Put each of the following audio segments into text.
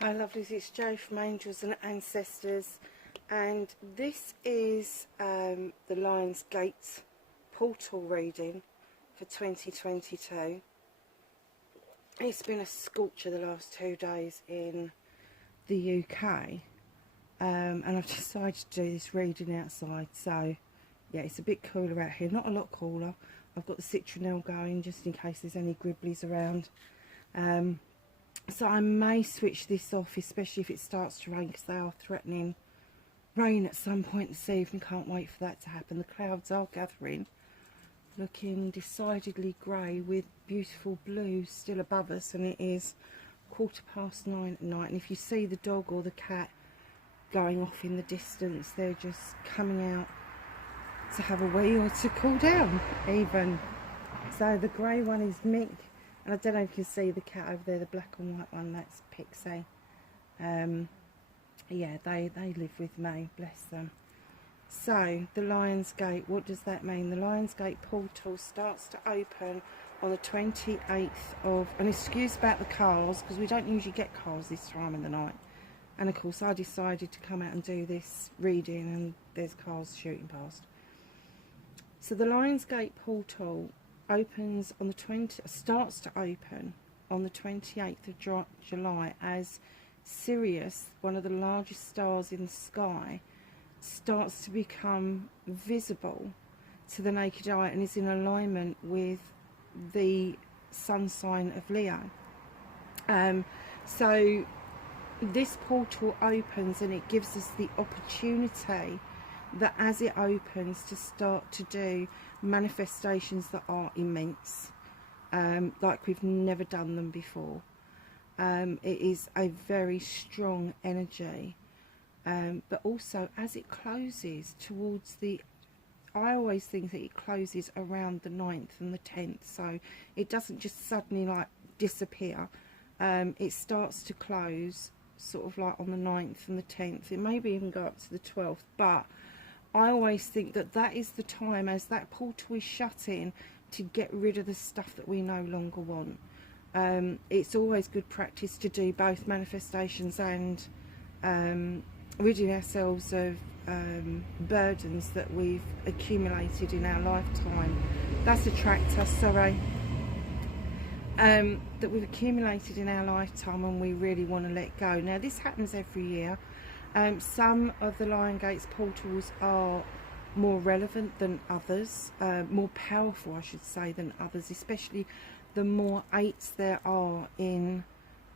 Hi lovelies, it's Jo from Angels and Ancestors, and this is the Lion's Gate portal reading for 2022. It's been a scorcher the last 2 days in the UK, and I've decided to do this reading outside. So yeah, it's a bit cooler out here, not a lot cooler. I've got the citronelle going just in case there's any gribblies around. So I may switch this off, especially if it starts to rain, because they are threatening rain at some point this evening. Can't wait for that to happen. The clouds are gathering, looking decidedly grey with beautiful blue still above us, and it is 9:15 at night. And if you see the dog or the cat going off in the distance, they're just coming out to have a wee or to cool down even. So the grey one is Mick. And I don't know if you can see the cat over there, the black and white one, that's Pixie. Yeah, they live with me, bless them. So, the Lion's Gate, what does that mean? The Lion's Gate portal starts to open on the 28th of, and excuse about the cars, because we don't usually get cars this time of the night. And of course I decided to come out and do this reading, and there's cars shooting past. So the Lion's Gate portal opens on the starts to open on the 28th of July as Sirius, one of the largest stars in the sky, starts to become visible to the naked eye and is in alignment with the sun sign of Leo. So this portal opens and it gives us the opportunity that as it opens to start to do manifestations that are immense, like we've never done them before. It is a very strong energy, but also as it closes towards the, I always think that it closes around the 9th and the 10th, so it doesn't just suddenly like disappear. It starts to close sort of like on the 9th and the 10th. It maybe even go up to the 12th, but I always think that that is the time, as that portal is shutting, to get rid of the stuff that we no longer want. It's always good practice to do both manifestations and ridding ourselves of burdens that we've accumulated in our lifetime. That's a tractor, sorry. That we've accumulated in our lifetime and we really want to let go. Now this happens every year. Some of the Lion Gates portals are more relevant than others, more powerful I should say than others, especially the more 8s there are in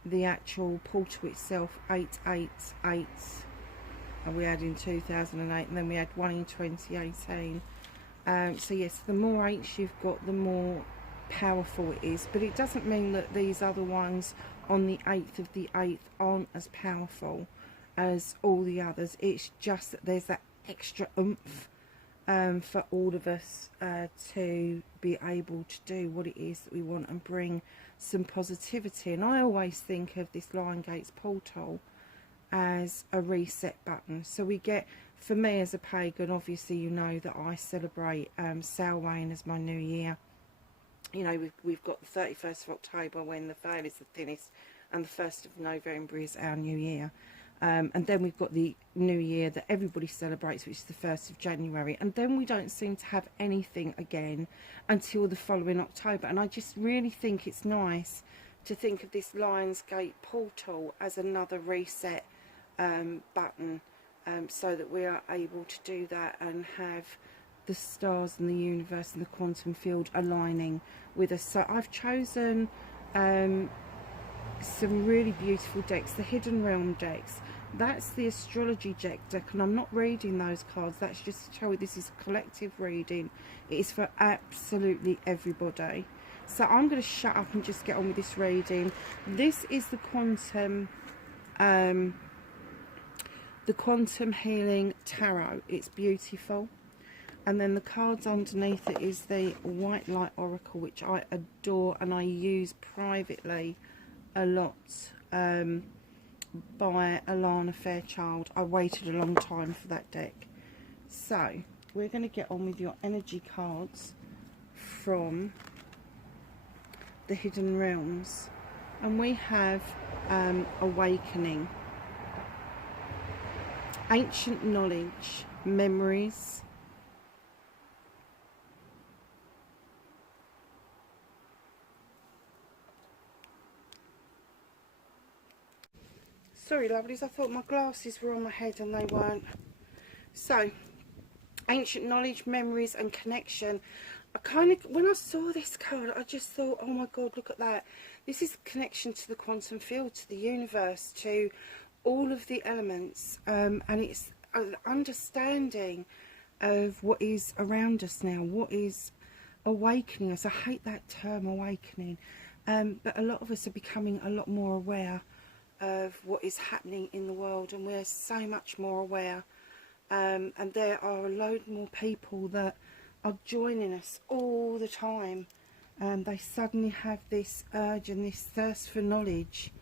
the actual portal itself. 888 we had in 2008, and then we had one in 2018. So yes, the more 8s you've got, the more powerful it is, but it doesn't mean that these other ones on the 8th of the 8th aren't as powerful as all the others. It's just that there's that extra oomph for all of us to be able to do what it is that we want and bring some positivity. And I always think of this Lion Gates portal as a reset button. So we get, for me as a pagan, obviously you know that I celebrate Samhain as my new year. You know, we've got the 31st of October when the veil is the thinnest, and the 1st of November is our new year. And then we've got the new year that everybody celebrates, which is the 1st of January. And then we don't seem to have anything again until the following October. And I just really think it's nice to think of this Lion's Gate portal as another reset button, so that we are able to do that and have the stars and the universe and the quantum field aligning with us. So I've chosen some really beautiful decks, the Hidden Realm decks. That's the astrology deck, and I'm not reading those cards. That's just to show you this is a collective reading. It is for absolutely everybody. So I'm going to shut up and just get on with this reading. This is the quantum healing tarot. It's beautiful. And then the cards underneath it is the White Light Oracle, which I adore and I use privately a lot, by Alana Fairchild. I waited a long time for that deck. So we're going to get on with your energy cards from the Hidden Realms, and we have awakening. Ancient knowledge, memories, sorry lovelies, I thought my glasses were on my head and they weren't. So, ancient knowledge, memories and connection. I kind of, when I saw this card, I just thought, oh my god, look at that. This is connection to the quantum field, to the universe, to all of the elements, and it's an understanding of what is around us now, what is awakening us. I hate that term, awakening, but a lot of us are becoming a lot more aware of what is happening in the world, and we're so much more aware, and there are a load more people that are joining us all the time. They suddenly have this urge and this thirst for knowledge,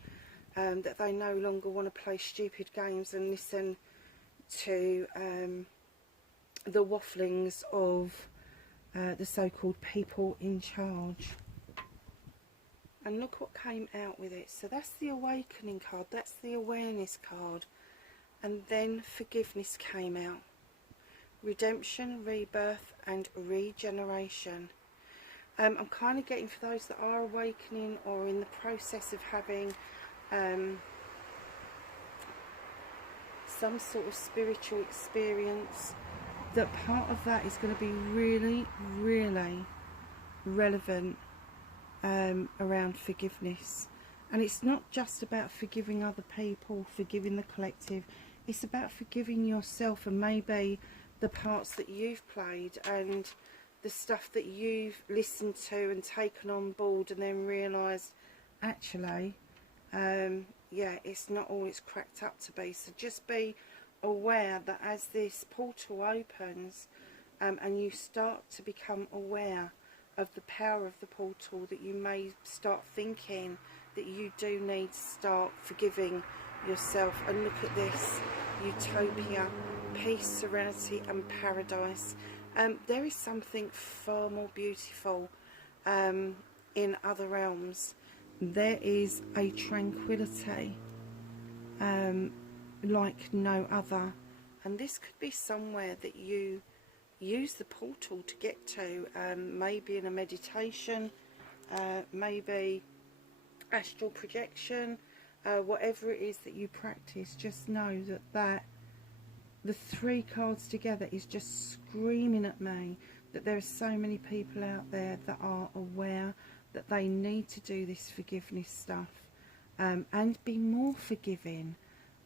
that they no longer want to play stupid games and listen to the wafflings of the so-called people in charge. And look what came out with it. So that's the awakening card, that's the awareness card, and then forgiveness came out. Redemption, rebirth and regeneration. I'm kind of getting, for those that are awakening or in the process of having some sort of spiritual experience, that part of that is going to be really, really relevant around forgiveness. And it's not just about forgiving other people, forgiving the collective, it's about forgiving yourself, and maybe the parts that you've played and the stuff that you've listened to and taken on board, and then realised actually yeah, it's not all it's cracked up to be. So just be aware that as this portal opens and you start to become aware of the power of the portal, that you may start thinking that you do need to start forgiving yourself. And look at this, utopia, peace, serenity and paradise. There is something far more beautiful in other realms. There is a tranquility like no other, and this could be somewhere that you use the portal to get to, maybe in a meditation, maybe astral projection, whatever it is that you practice. Just know that the three cards together is just screaming at me that there are so many people out there that are aware that they need to do this forgiveness stuff, and be more forgiving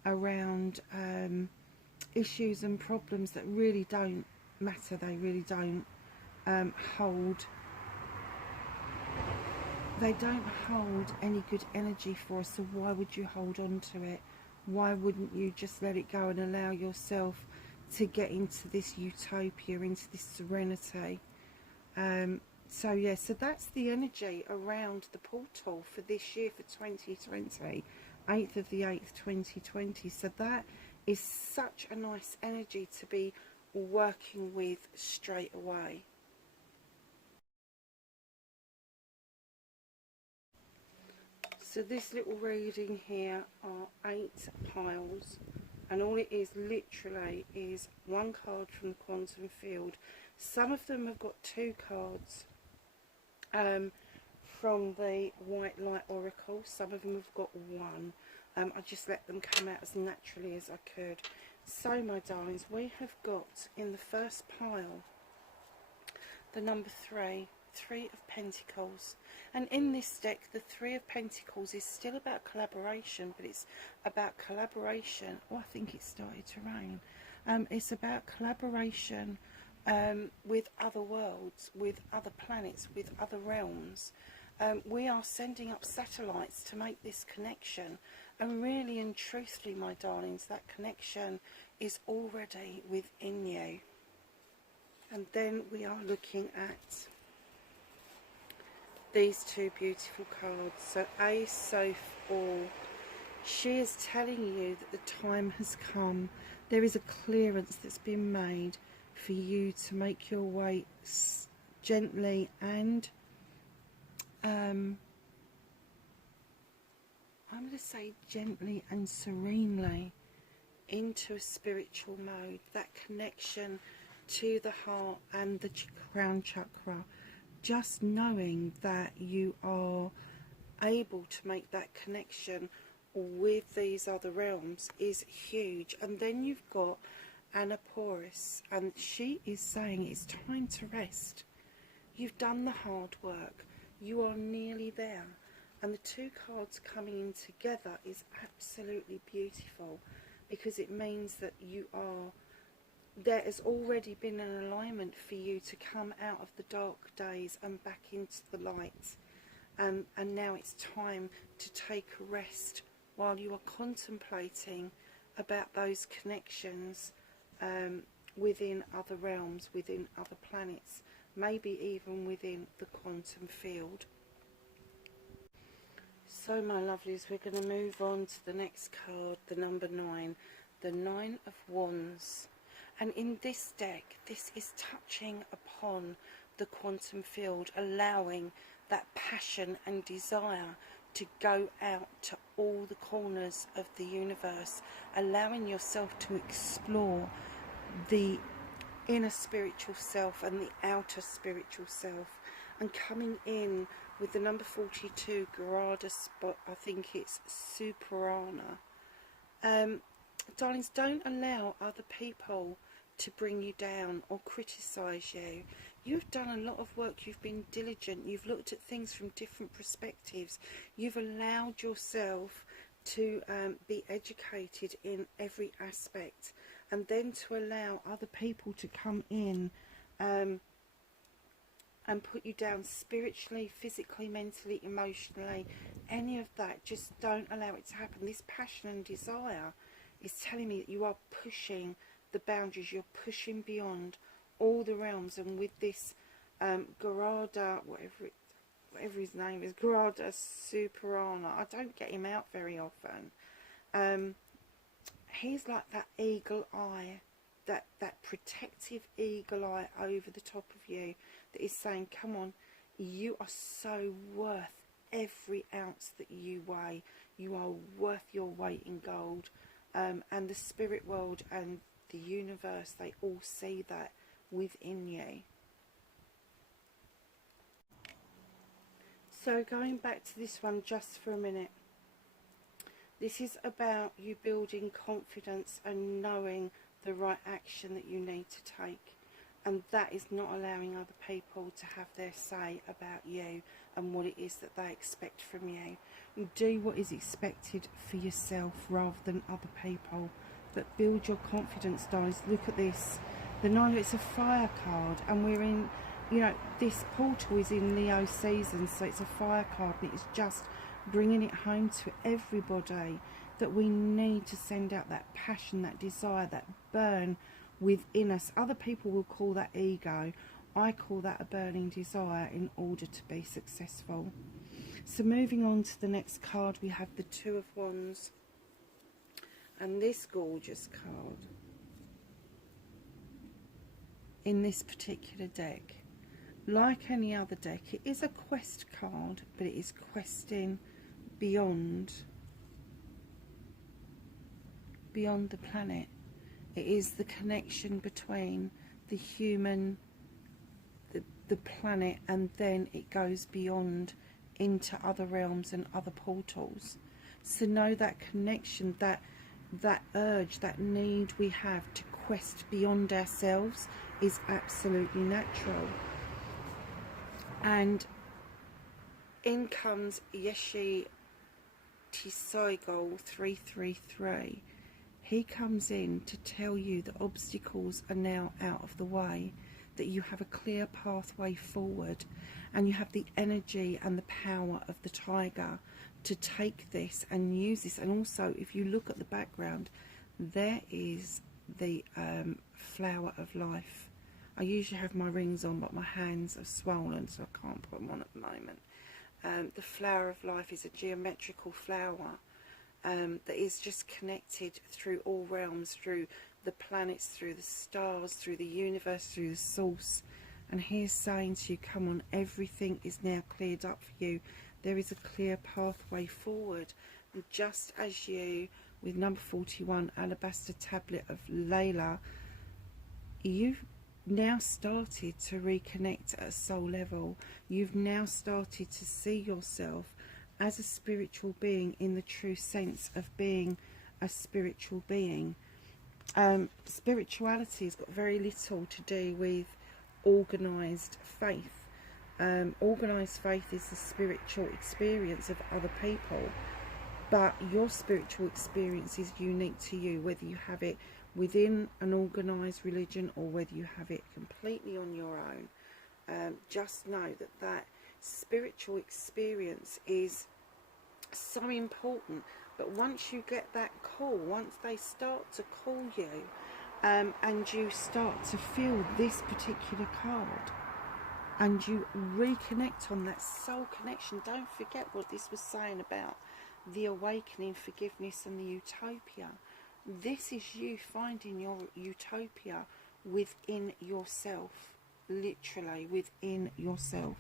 around issues and problems that really don't matter. They really don't hold any good energy for us. So why would you hold on to it? Why wouldn't you just let it go and allow yourself to get into this utopia, into this serenity? So yeah, so that's the energy around the portal for this year, for 2020, 8th of the 8th 2020. So that is such a nice energy to be working with straight away. So this little reading here are 8 piles, and all it is literally is one card from the quantum field. Some of them have got 2 cards from the White Light Oracle. Some of them have got 1. I just let them come out as naturally as I could. So my darlings, we have got in the first pile the number 3, 3 of Pentacles. And in this deck, the 3 of Pentacles is still about collaboration, but it's about collaboration. Oh, I think it started to rain. It's about collaboration with other worlds, with other planets, with other realms. We are sending up satellites to make this connection, and really and truthfully, my darlings, that connection is already within you. And then we are looking at these 2 beautiful cards. So Ace, Soph, All. She is telling you that the time has come. There is a clearance that's been made for you to make your way gently and I'm to say gently and serenely into a spiritual mode, that connection to the heart and the crown chakra, just knowing that you are able to make that connection with these other realms is huge. And then you've got Anaporis, and she is saying it's time to rest. You've done the hard work, you are nearly there. And the two cards coming in together is absolutely beautiful, because it means that there has already been an alignment for you to come out of the dark days and back into the light. And now it's time to take a rest while you are contemplating about those connections within other realms, within other planets, maybe even within the quantum field. So my lovelies, we're going to move on to the next card, the number 9, the 9 of Wands. And in this deck, this is touching upon the quantum field, allowing that passion and desire to go out to all the corners of the universe, allowing yourself to explore the inner spiritual self and the outer spiritual self, and coming in with the number 42, Grada spot, I think it's Superana. Darlings, don't allow other people to bring you down or criticise you. You've done a lot of work, you've been diligent, you've looked at things from different perspectives, you've allowed yourself to be educated in every aspect, and then to allow other people to come in and put you down spiritually, physically, mentally, emotionally, any of that, just don't allow it to happen. This passion and desire is telling me that you are pushing the boundaries, you're pushing beyond all the realms. And with this Grada, whatever his name is, Grada Superana, I don't get him out very often. He's like that eagle eye, that protective eagle eye over the top of you, that is saying, come on, you are so worth every ounce that you weigh. You are worth your weight in gold. And the spirit world and the universe, they all see that within you. So going back to this one just for a minute, this is about you building confidence and knowing the right action that you need to take. And that is not allowing other people to have their say about you and what it is that they expect from you. You do what is expected for yourself rather than other people. But build your confidence, guys. Look at this. The 9, it's a fire card, and we're in, you know, this portal is in Leo season, so it's a fire card, and it's just bringing it home to everybody that we need to send out that passion, that desire, that burn within us. Other people will call that ego. I call that a burning desire in order to be successful. So moving on to the next card, we have the 2 of Wands, and this gorgeous card in this particular deck, like any other deck, it is a quest card, but it is questing beyond the planet. It is the connection between the human, the planet, and then it goes beyond into other realms and other portals. So know that connection, that urge, that need we have to quest beyond ourselves is absolutely natural. And in comes Yeshi Tisaigo 333. He comes in to tell you that obstacles are now out of the way, that you have a clear pathway forward, and you have the energy and the power of the tiger to take this and use this. And also, if you look at the background, there is the flower of life. I usually have my rings on, but my hands are swollen, so I can't put them on at the moment. The flower of life is a geometrical flower that is just connected through all realms, through the planets, through the stars, through the universe, through the source. And he's saying to you, come on, everything is now cleared up for you. There is a clear pathway forward. just as you, with number 41, Alabaster Tablet of Layla, you've now started to reconnect at a soul level. You've now started to see yourself as a spiritual being in the true sense of being a spiritual being. Spirituality has got very little to do with organised faith. Organised faith is the spiritual experience of other people, but your spiritual experience is unique to you, whether you have it within an organised religion or whether you have it completely on your own. Just know that that spiritual experience is so important. But once you get that call, once they start to call you, and you start to feel this particular card, and you reconnect on that soul connection, don't forget what this was saying about the awakening, forgiveness and the utopia. This is you finding your utopia within yourself, literally within yourself.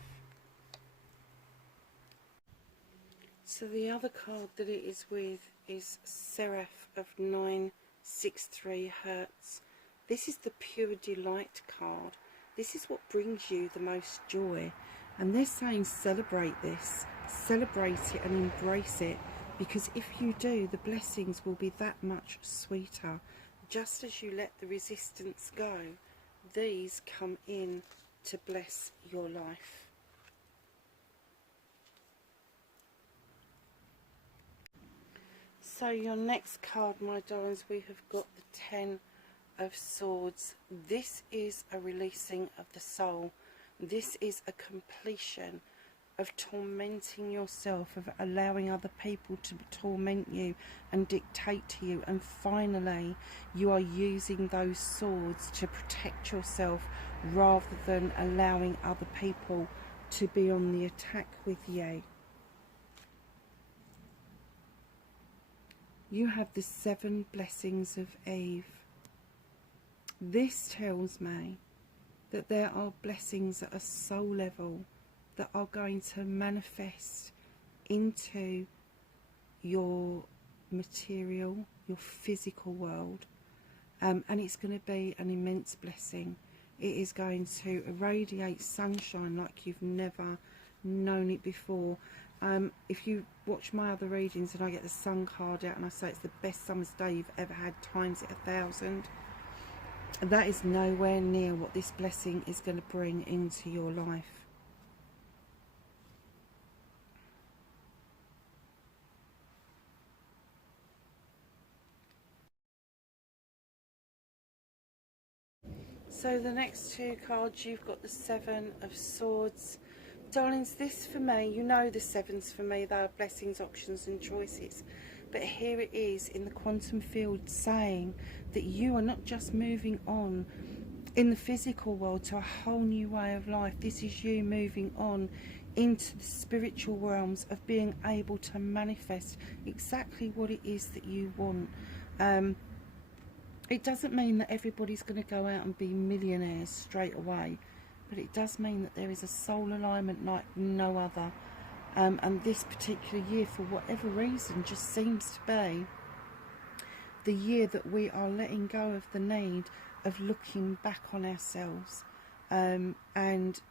So the other card that it is with is Seraph of 963 Hertz. This is the pure delight card. This is what brings you the most joy. And they're saying celebrate this, celebrate it and embrace it, because if you do, the blessings will be that much sweeter. Just as you let the resistance go, these come in to bless your life. So your next card, my darlings, we have got the 10 of Swords. This is a releasing of the soul. This is a completion of tormenting yourself, of allowing other people to torment you and dictate to you. And finally, you are using those swords to protect yourself rather than allowing other people to be on the attack with you. You have the 7 blessings of Eve. This tells me that there are blessings at a soul level that are going to manifest into your material, your physical world, and it's going to be an immense blessing. It is going to irradiate sunshine like you've never known it before. If you watch my other readings and I get the sun card out and I say it's the best summer's day you've ever had times it 1,000, that is nowhere near what this blessing is going to bring into your life. So the next 2 cards, you've got the 7 of Swords. Darlings, this for me, you know the 7s for me, they are blessings, options and choices. But here it is in the quantum field saying that you are not just moving on in the physical world to a whole new way of life. This is you moving on into the spiritual realms of being able to manifest exactly what it is that you want. It doesn't mean that everybody's going to go out and be millionaires straight away, but it does mean that there is a soul alignment like no other. And this particular year, for whatever reason, just seems to be the year that we are letting go of the need of looking back on ourselves and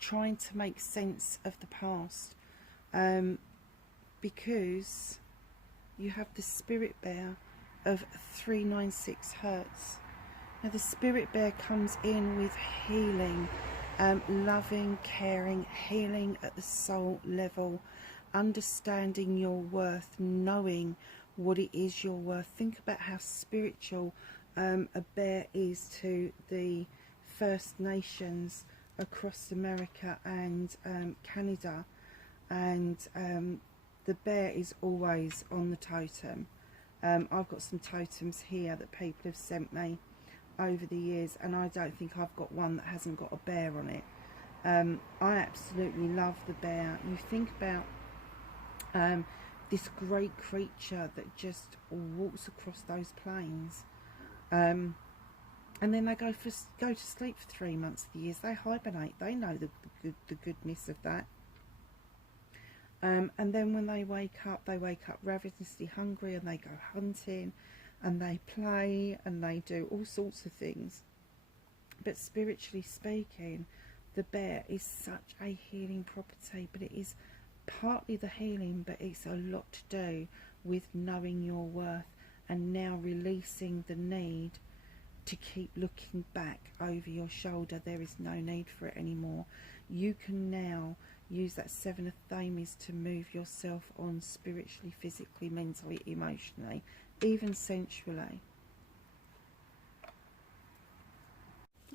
trying to make sense of the past, because you have the spirit bear of 396 Hertz. Now the spirit bear comes in with healing, loving, caring, healing at the soul level, understanding your worth, knowing what it is you're worth. Think about how spiritual a bear is to the First Nations across America and Canada, and the bear is always on the totem. I've got some totems here that people have sent me over the years, and I don't think I've got one that hasn't got a bear on it. I absolutely love the bear. You think about this great creature that just walks across those plains, and then they go to sleep for 3 months of the year. They hibernate. They know the goodness of that. And then when they wake up ravenously hungry, and they go hunting and they play and they do all sorts of things. But spiritually speaking, the bear is such a healing property, but it is partly the healing, but it's a lot to do with knowing your worth and now releasing the need to keep looking back over your shoulder. There is no need for it anymore. You can now use that seven of thames to move yourself on spiritually, physically, mentally, emotionally, even sensually.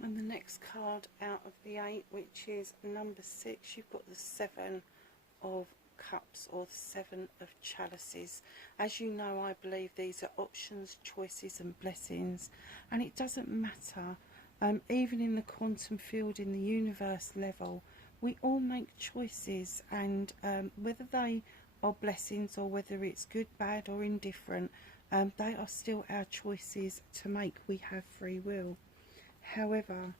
And the next card out of the 8, which is number 6, you've got the 7 of Cups, or the 7 of Chalices. As you know, I believe these are options, choices and blessings, and it doesn't matter, even in the quantum field, in the universe level, we all make choices, and whether they are blessings or whether it's good, bad or indifferent, they are still our choices to make. We have free will. However,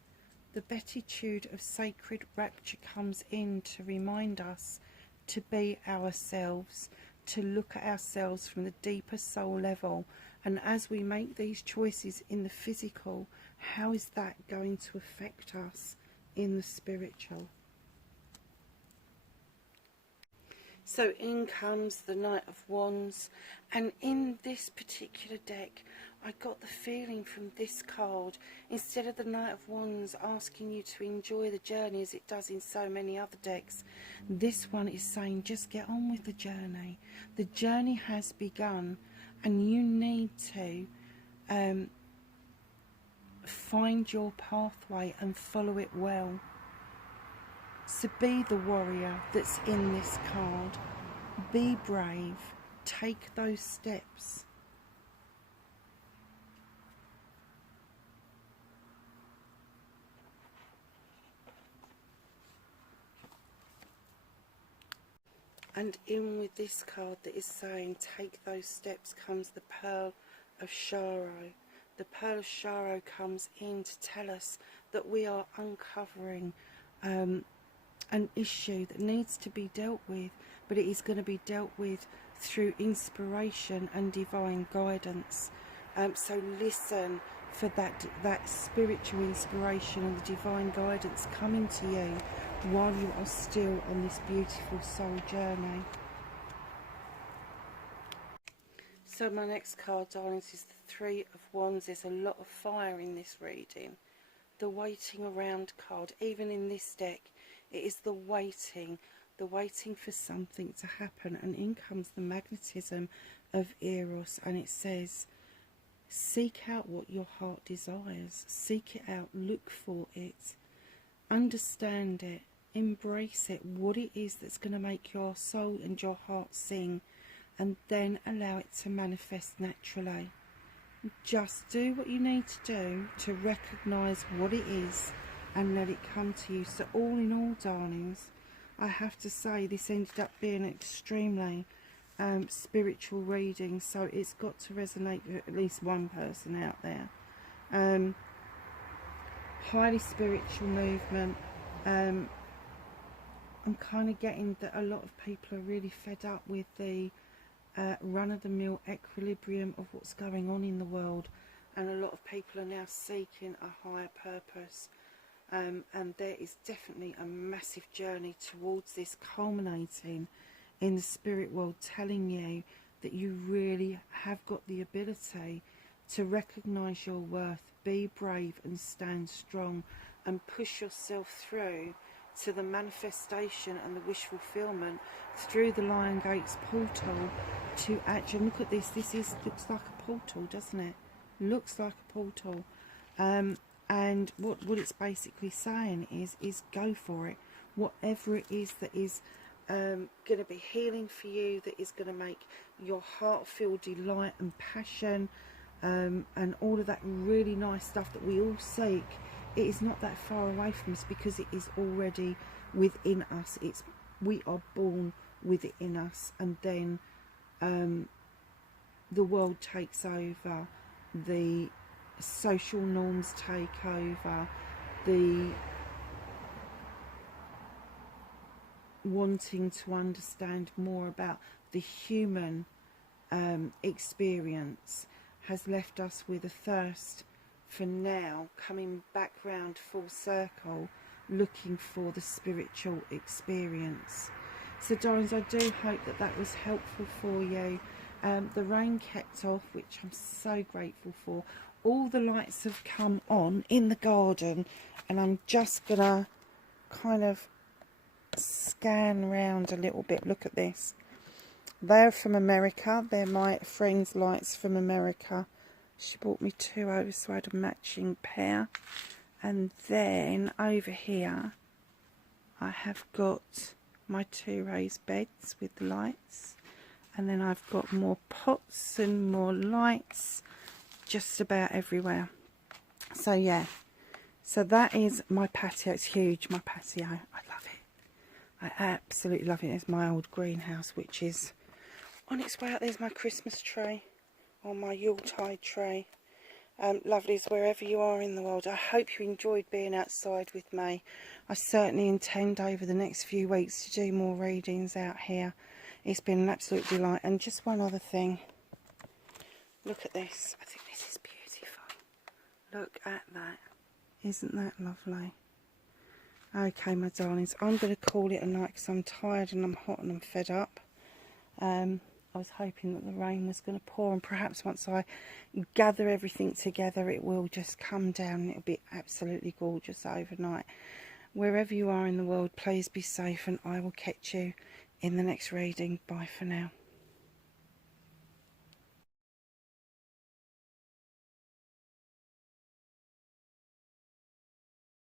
the beatitude of sacred rapture comes in to remind us to be ourselves, to look at ourselves from the deeper soul level. And as we make these choices in the physical, how is that going to affect us in the spiritual? So in comes the Knight of Wands, and in this particular deck I got the feeling from this card, instead of the Knight of Wands asking you to enjoy the journey as it does in so many other decks, this one is saying just get on with the journey. The journey has begun, and you need to find your pathway and follow it well. So be the warrior that's in this card. Be brave. Take those steps. And in with this card that is saying take those steps comes the Pearl of Sorrow. The Pearl of Sorrow comes in to tell us that we are uncovering an issue that needs to be dealt with, but it is going to be dealt with through inspiration and divine guidance. So listen for that spiritual inspiration and the divine guidance coming to you while you are still on this beautiful soul journey. So my next card, darlings, is the Three of Wands. There's a lot of fire in this reading. The waiting around card, even in this deck, it is the waiting for something to happen. And in comes the magnetism of Eros, and it says, seek out what your heart desires. Seek it out, look for it, understand it, embrace it, what it is that's going to make your soul and your heart sing, and then allow it to manifest naturally. Just do what you need to do to recognise what it is and let it come to you. So all in all, darlings, I have to say this ended up being an extremely spiritual reading, so it's got to resonate with at least one person out there. Highly spiritual movement. I'm kind of getting that a lot of people are really fed up with the run-of-the-mill equilibrium of what's going on in the world, and a lot of people are now seeking a higher purpose, and there is definitely a massive journey towards this, culminating in the spirit world telling you that you really have got the ability to recognise your worth, be brave and stand strong, and push yourself through to the manifestation and the wish fulfillment through the Lion Gates portal. To actually look at this, looks like a portal, doesn't it? Looks like a portal. And what it's basically saying is go for it. Whatever it is that is going to be healing for you, that is going to make your heart feel delight and passion, and all of that really nice stuff that we all seek, it is not that far away from us, because it is already within us. We are born with it in us, and then the world takes over, the social norms take over, the wanting to understand more about the human experience has left us with a thirst for now coming back round full circle, looking for the spiritual experience. So darlings, I do hope that that was helpful for you. The rain kept off, which I'm so grateful for. All the lights have come on in the garden, and I'm just gonna kind of scan around a little bit. Look at this. They're from America. They're my friend's lights from America. She bought me 2 over, so I had a matching pair. And then over here I have got my 2 raised beds with the lights, and then I've got more pots and more lights just about everywhere. So yeah, so that is my patio. It's huge, my patio. I love it. I absolutely love it. It's my old greenhouse, which is on its way out. There's my Christmas tree, or my Yuletide tree. Lovelies, wherever you are in the world, I hope you enjoyed being outside with me. I certainly intend over the next few weeks to do more readings out here. It's been an absolute delight. And just one other thing. Look at this. I think this is beautiful. Look at that. Isn't that lovely? Okay, my darlings, I'm going to call it a night because I'm tired and I'm hot and I'm fed up. I was hoping that the rain was going to pour, and perhaps once I gather everything together it will just come down and it'll be absolutely gorgeous overnight. Wherever you are in the world, please be safe, and I will catch you in the next reading. Bye for now.